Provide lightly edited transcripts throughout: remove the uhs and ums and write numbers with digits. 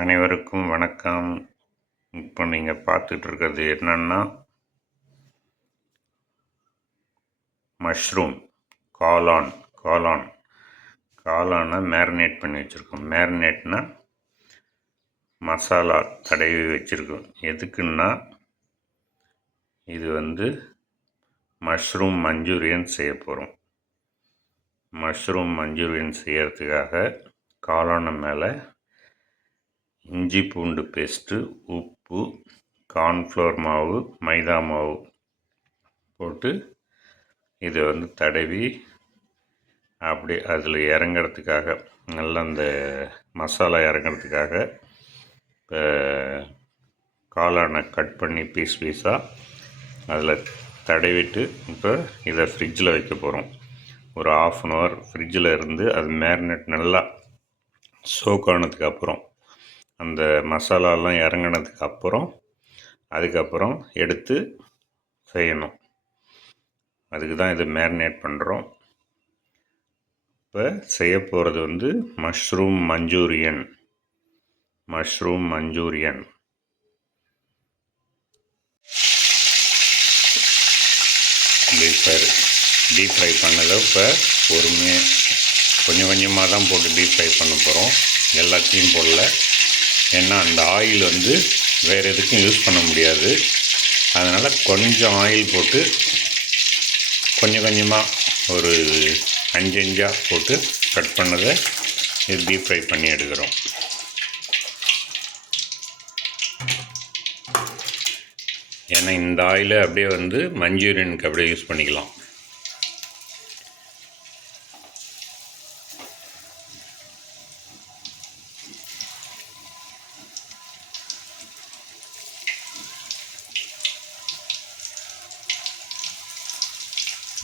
அனைவருக்கும் வணக்கம். இப்போ நீங்கள் பார்த்துட்ருக்கிறது என்னென்னா மஷ்ரூம் காளானை மேரினேட் பண்ணி வச்சுருக்கோம். மேரினேட்னா மசாலா தடவி வச்சுருக்கோம். எதுக்குன்னா இது மஷ்ரூம் மஞ்சூரியன் செய்ய போகிறோம். மஷ்ரூம் மஞ்சூரியன் செய்கிறதுக்காக காளானை மேலே இஞ்சி பூண்டு பேஸ்ட்டு, உப்பு, கார்ன்ஃப்ளவர் மாவு, மைதா மாவு போட்டு இதை தடவி அப்படி அதில் இறங்கிறதுக்காக நல்லா அந்த மசாலா இறங்கிறதுக்காக காளானை கட் பண்ணி பீஸாக அதில் தடவிட்டு இப்போ இதை ஃப்ரிட்ஜில் வைக்க போகிறோம். ஒரு 1/2 அன் ஹவர் ஃப்ரிட்ஜில் இருந்து அது மேரினேட் நல்லா சோக் ஆனதுக்கப்புறம் அந்த மசாலாலாம் இறங்கினதுக்கு அப்புறம் அதுக்கப்புறம் எடுத்து செய்யணும். அதுக்கு தான் இது மேரினேட் பண்ணுறோம். இப்போ செய்ய போகிறது மஷ்ரூம் மஞ்சூரியன். டீப் ஃப்ரை பண்ணதை இப்போ பொறுமையாக கொஞ்சம் கொஞ்சமாக தான் போட்டு டீப் ஃப்ரை பண்ண போகிறோம். எல்லாத்தையும் போடல. ஏன்னா அந்த ஆயில் வேறு எதுக்கும் யூஸ் பண்ண முடியாது. அதனால் கொஞ்சம் ஆயில் போட்டு கொஞ்சம் கொஞ்சமாக ஒரு 5 போட்டு கட் பண்ணதை இது டீப் ஃப்ரை பண்ணி எடுக்கிறோம். ஏன்னா இந்த ஆயிலை அப்படியே மஞ்சூரியனுக்கு அப்படியே யூஸ் பண்ணிக்கலாம்.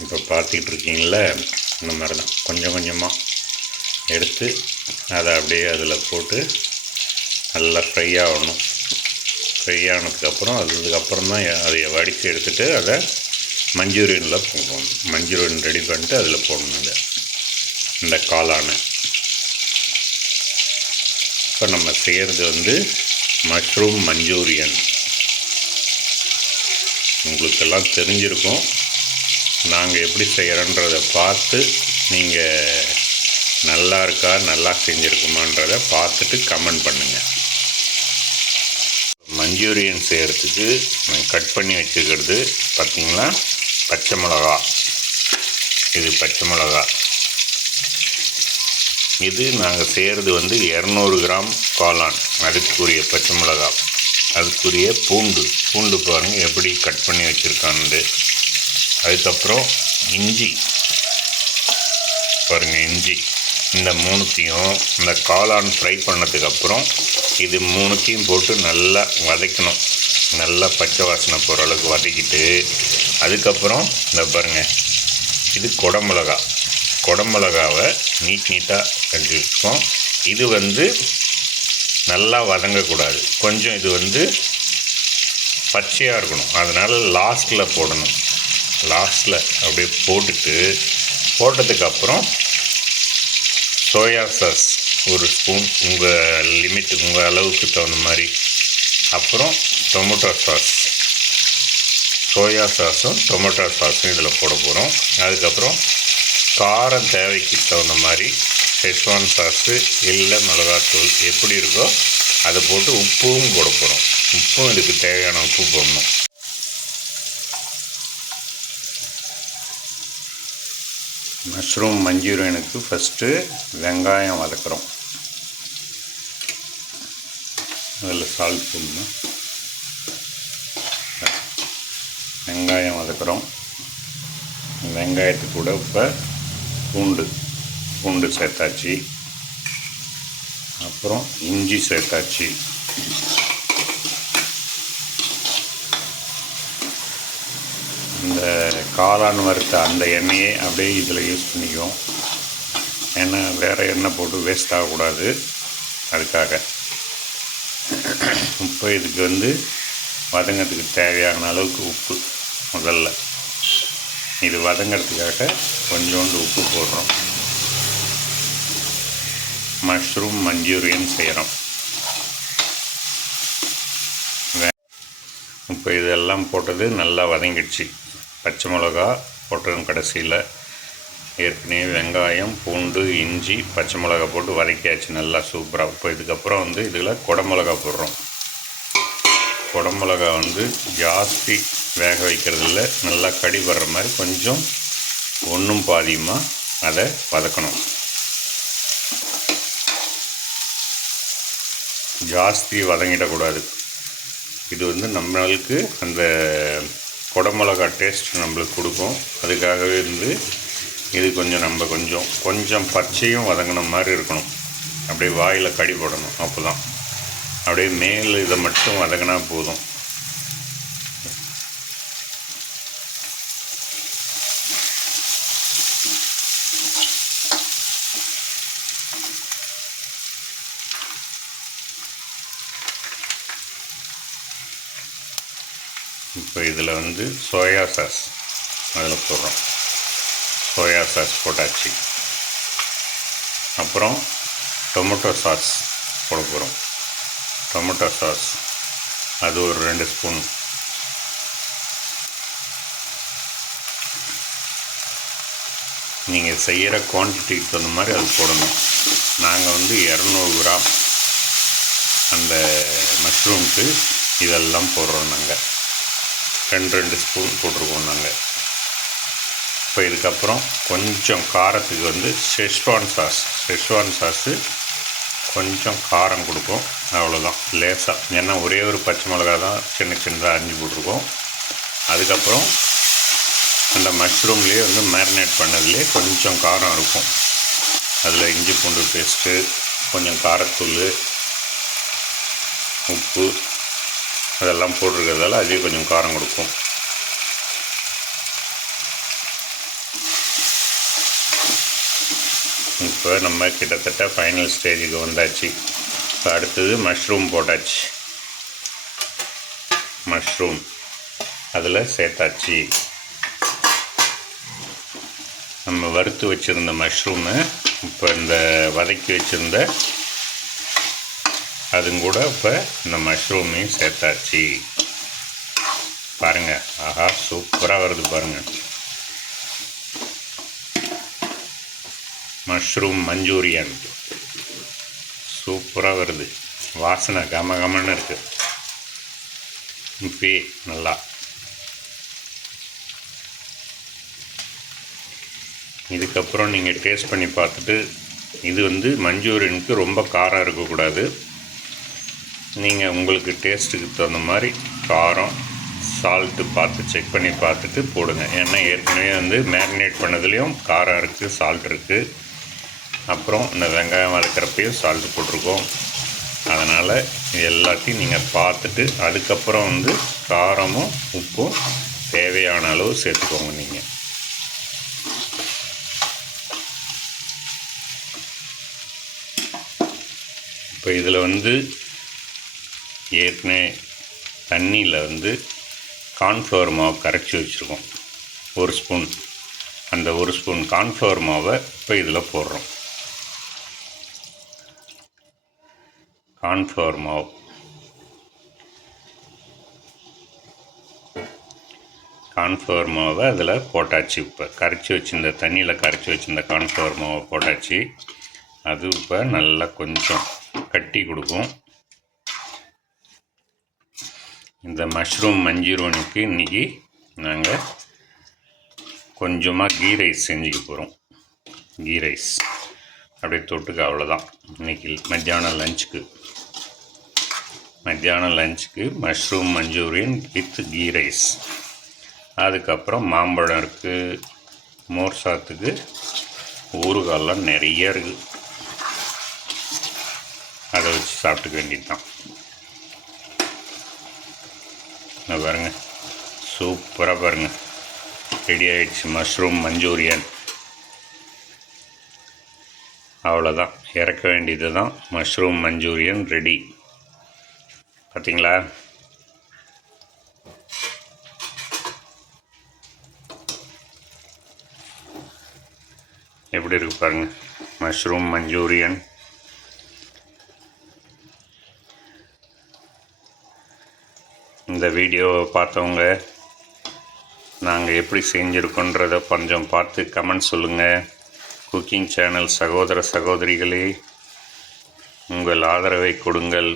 இப்போ பார்த்துக்கிட்டு இருக்கீங்கள, இந்த மாதிரி தான் கொஞ்சம் கொஞ்சமாக எடுத்து அதை அப்படியே அதில் போட்டு நல்லா ஃப்ரை ஆகணும். ஃப்ரை ஆனதுக்கப்புறம் அதுக்கப்புறம் தான் அதை வடித்து எடுத்துகிட்டு அதை மஞ்சூரியனில் போடணும். மஞ்சூரியன் ரெடி பண்ணிட்டு அதில் போடணுங்க இந்த காளானை. இப்போ நம்ம செய்கிறது மஷ்ரூம் மஞ்சூரியன். உங்களுக்கெல்லாம் தெரிஞ்சிருக்கும். நாங்கள் எப்படி செய்கிறோன்றதை பார்த்து நீங்கள் நல்லா இருக்கா, நல்லா செஞ்சுருக்குமான்றதை பார்த்துட்டு கமெண்ட் பண்ணுங்கள். மஞ்சூரியன் செய்கிறதுக்கு நான் கட் பண்ணி வச்சுக்கிறது பார்த்திங்களா, பச்சை மிளகா. இது பச்சை மிளகா. இது நாங்கள் செய்கிறது 200 கிராம் காளான். அதுக்குரிய பச்சை மிளகா, அதுக்குரிய பூண்டு பாருங்கள் எப்படி கட் பண்ணி வச்சுருக்கான்னு. அதுக்கப்புறம் இஞ்சி பாருங்கள், இஞ்சி. இந்த 3த்தையும் இந்த காளான் ஃப்ரை பண்ணதுக்கப்புறம் இது 3த்தையும் போட்டு நல்லா வதக்கணும். நல்லா பச்சை வாசனை போகிற அளவுக்கு வதக்கிட்டு அதுக்கப்புறம் இந்த பாருங்கள், இது குடமிளகாவை நீட்டாக செஞ்சு வச்சுக்கோம். இது நல்லா வதங்கக்கூடாது. கொஞ்சம் இது பச்சையாக இருக்கணும். அதனால் லாஸ்ட்டில் போடணும். லாஸ்ட்டில் அப்படியே போட்டதுக்கப்புறம் சோயா சாஸ் ஒரு ஸ்பூன், உங்கள் லிமிட், உங்கள் அளவுக்கு தகுந்த மாதிரி. அப்புறம் டொமேட்டோ சாஸ், சோயா சாஸும் டொமேட்டோ சாஸும் இதில் போட போகிறோம். அதுக்கப்புறம் காரம் தேவைக்கு தகுந்த மாதிரி ஷெஸ்வான் சாஸு இல்லை மிளகாத்தூள் எப்படி இருக்கோ அதை போட்டு உப்பும் போட போகிறோம். உப்பும் இதுக்கு தேவையான உப்பு போடணும். மஷ்ரூம் மஞ்சூரியனுக்கு ஃபஸ்ட்டு வெங்காயம் வதக்குறோம். அதில் சால்ட் போடணும். வெங்காயம் வதக்குறோம். வெங்காயத்துக்கு கூட இப்போ பூண்டு சேர்த்தாச்சு. அப்புறம் இஞ்சி சேர்த்தாச்சு. இந்த காளான் வறுத்த அந்த எண்ணெயை அப்படியே இதில் யூஸ் பண்ணிக்குவோம். ஏன்னா வேறு எண்ணெய் போட்டு வேஸ்ட் ஆகக்கூடாது, அதுக்காக. இப்போ இதுக்கு வதங்கிறதுக்கு தேவையான அளவுக்கு உப்பு முதல்ல இது வதங்கிறதுக்காக கொஞ்சோண்டு உப்பு போடுறோம். மஷ்ரூம் மஞ்சூரியன் செய்கிறோம். இப்போ இதெல்லாம் போட்டது நல்லா வதங்கிடுச்சு. பச்சை மிளகா போட்டதும் கடைசியில். ஏற்கனவே வெங்காயம், பூண்டு, இஞ்சி, பச்சை மிளகா போட்டு வதக்கியாச்சு நல்லா சூப்பராக. இப்போ இதுக்கப்புறம் வந்து இதில் குடமிளகா போடுறோம். குடமிளகா வந்து ஜாஸ்தி வேக வைக்கிறதில்ல, நல்லா கடி வர்ற மாதிரி கொஞ்சம் ஒன்றும் பாதியுமாக அதை வதக்கணும். ஜாஸ்தி வதங்கிடக்கூடாது. இது வந்து நம்மளுக்கு அந்த குடமிளகா டேஸ்ட் நம்மளுக்கு கொடுக்கும். அதுக்காகவே வந்து இது கொஞ்சம் பச்சையும் வதங்கின மாதிரி இருக்கணும். அப்படியே வாயில் கடி போடணும். அப்போ தான் அப்படியே மேல் இதை மட்டும் வதங்கினா போதும். இப்போ இதில் வந்து சோயா சாஸ் அதில் போடுறோம். சோயா சாஸ் போட்டாச்சு. அப்புறம் டொமேட்டோ சாஸ் போட போகிறோம். டொமேட்டோ சாஸ் அது ஒரு 2 ஸ்பூன். நீங்கள் செய்கிற குவான்டிட்டிக்கு தகுந்த மாதிரி அது போடணும். நாங்கள் வந்து 200 கிராம் அந்த மஷ்ரூம்க்கு இதெல்லாம் போடுறோம். நாங்கள் 2 ஸ்பூன் போட்டிருக்கோம் நாங்கள். இப்போ இதுக்கப்புறம் கொஞ்சம் காரத்துக்கு வந்து ஷெஸ்வான் சாஸு கொஞ்சம் காரம் கொடுக்கும். அவ்வளோதான், லேசாக. ஏன்னா ஒரே ஒரு பச்சை மிளகா தான் சின்னதாக அரிஞ்சு போட்டிருக்கோம். அதுக்கப்புறம் அந்த மஷ்ரூம்லேயே வந்து மேரினேட் பண்ணதுலேயே கொஞ்சம் காரம் இருக்கும். அதில் இஞ்சி பூண்டு பேஸ்ட்டு, கொஞ்சம் காரத்தூள், உப்பு அதெல்லாம் போட்டிருக்கிறதால அதே கொஞ்சம் காரம் கொடுக்கும். இப்போ நம்ம கிட்டத்தட்ட ஃபைனல் ஸ்டேஜுக்கு வந்தாச்சு. இப்போ அடுத்தது மஷ்ரூம் போட்டாச்சு. மஷ்ரூம் அதில் சேர்த்தாச்சு. நம்ம வறுத்து வச்சுருந்த மஷ்ரூமு இப்போ இந்த வதக்கி வச்சுருந்த அதுங்க கூட இப்போ இந்த மஷ்ரூமையும் சேர்த்தாச்சு. பாருங்கள், ஆஹா சூப்பராக வருது பாருங்கள். மஷ்ரூம் மஞ்சூரியன் சூப்பராக வருது. வாசனை கமன்னு இருக்குது. இப்போ நல்லா இதுக்கப்புறம் நீங்கள் டேஸ்ட் பண்ணி பார்த்துட்டு, இது வந்து மஞ்சூரியனுக்கு ரொம்ப காரம் இருக்கக்கூடாது. நீங்கள் உங்களுக்கு டேஸ்ட்டுக்கு தகுந்த மாதிரி காரம், சால்ட்டு பார்த்து செக் பண்ணி பார்த்துட்டு போடுங்க. ஏன்னா ஏற்கனவே வந்து மேரினேட் பண்ணதுலேயும் காரம் இருக்குது, சால்ட் இருக்குது. அப்புறம் இந்த வெங்காயம் வதக்கிறப்பையும் சால்ட்டு போட்டிருக்கோம். அதனால் இது எல்லாத்தையும் நீங்கள் பார்த்துட்டு அதுக்கப்புறம் வந்து காரமும் உப்பும் தேவையான அளவு சேர்த்துக்கோங்க. நீங்கள் இப்போ இதில் வந்து ஏற்கனவே தண்ணியில் வந்து கார்ன்ஃப்ளவர் மாவு கரைச்சி வச்சுருக்கோம் 1 ஸ்பூன். அந்த 1 ஸ்பூன் கார்ன்ஃப்ளவர் மாவை இப்போ இதில் போடுறோம். கார்ன்ஃப்ளவர் மாவை அதில் போட்டாச்சு. இப்போ கரைச்சி வச்சுருந்த தண்ணியில் கரைச்சி வச்சுருந்த கார்ன்ஃப்ளவர் மாவை போட்டாச்சு. அது இப்போ நல்லா கொஞ்சம் கட்டி கொடுக்கும். இந்த மஷ்ரூம் மஞ்சூரியனுக்கு இன்றைக்கி நாங்கள் கொஞ்சமாக கீ ரைஸ் செஞ்சுக்க போகிறோம். கீ ரைஸ் அப்படியே தொட்டுக்க. அவ்வளோதான் இன்றைக்கி மத்தியானம் லஞ்சுக்கு mushroom manchurian with ghee rice. அதுக்கப்புறம் மாம்பழம் இருக்குது, மோர் சாத்துக்கு ஊறுகாயெல்லாம் நிறைய இருக்குது. அதை வச்சு சாப்பிட்டுக்க வேண்டியது தான். பாருங்கள், சூப்பராக பாருங்கள், ரெடி ஆகிடுச்சு மஷ்ரூம் மஞ்சூரியன். அவ்வளோதான், இறக்க வேண்டியது தான். Mushroom Manchurian ready. பார்த்தீங்களா? எப்படி இருக்கு பாருங்கள் மஷ்ரூம் மஞ்சூரியன். இந்த வீடியோவை பார்த்தவங்க நாங்கள் எப்படி செஞ்சுருக்கோன்றதை கொஞ்சம் பார்த்து கமெண்ட் சொல்லுங்கள். குக்கிங் சேனல் சகோதர சகோதரிகளே, உங்கள் ஆதரவை கொடுங்கள்.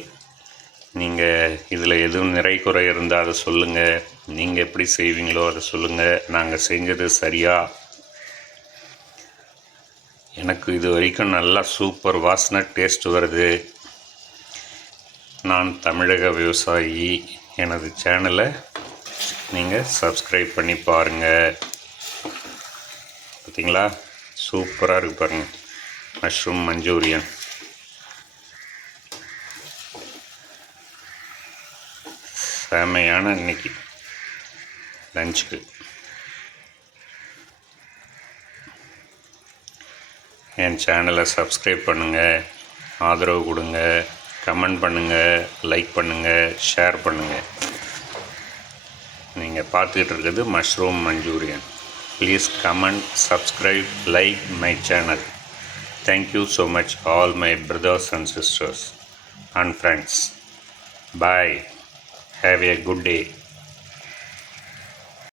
நீங்கள் இதில் எதுவும் நிறை குறை இருந்தால் அதை சொல்லுங்கள். நீங்கள் எப்படி செய்வீங்களோ அதை சொல்லுங்கள். நாங்கள் செஞ்சது சரியா? எனக்கு இது வரைக்கும் நல்லா சூப்பர் வாசனை டேஸ்ட் வருது. நான் தமிழக விவசாயி. எனது சேனலை நீங்கள் சப்ஸ்கிரைப் பண்ணி பாருங்கள். பார்த்தீங்களா, சூப்பராக இருக்குது பாருங்கள். மஷ்ரூம் மஞ்சூரியன் செமையான இன்னைக்கு லஞ்சுக்கு. என் சேனலை சப்ஸ்கிரைப் பண்ணுங்கள், ஆதரவு கொடுங்க, கமெண்ட் பண்ணுங்கள், லைக் பண்ணுங்கள், ஷேர் பண்ணுங்கள். நீங்கள் பார்த்துக்கிட்டு இருக்கிறது mushroom Manchurian. Please comment, subscribe, like my channel. Thank you so much all my brothers and sisters and friends. Bye. Have a good day.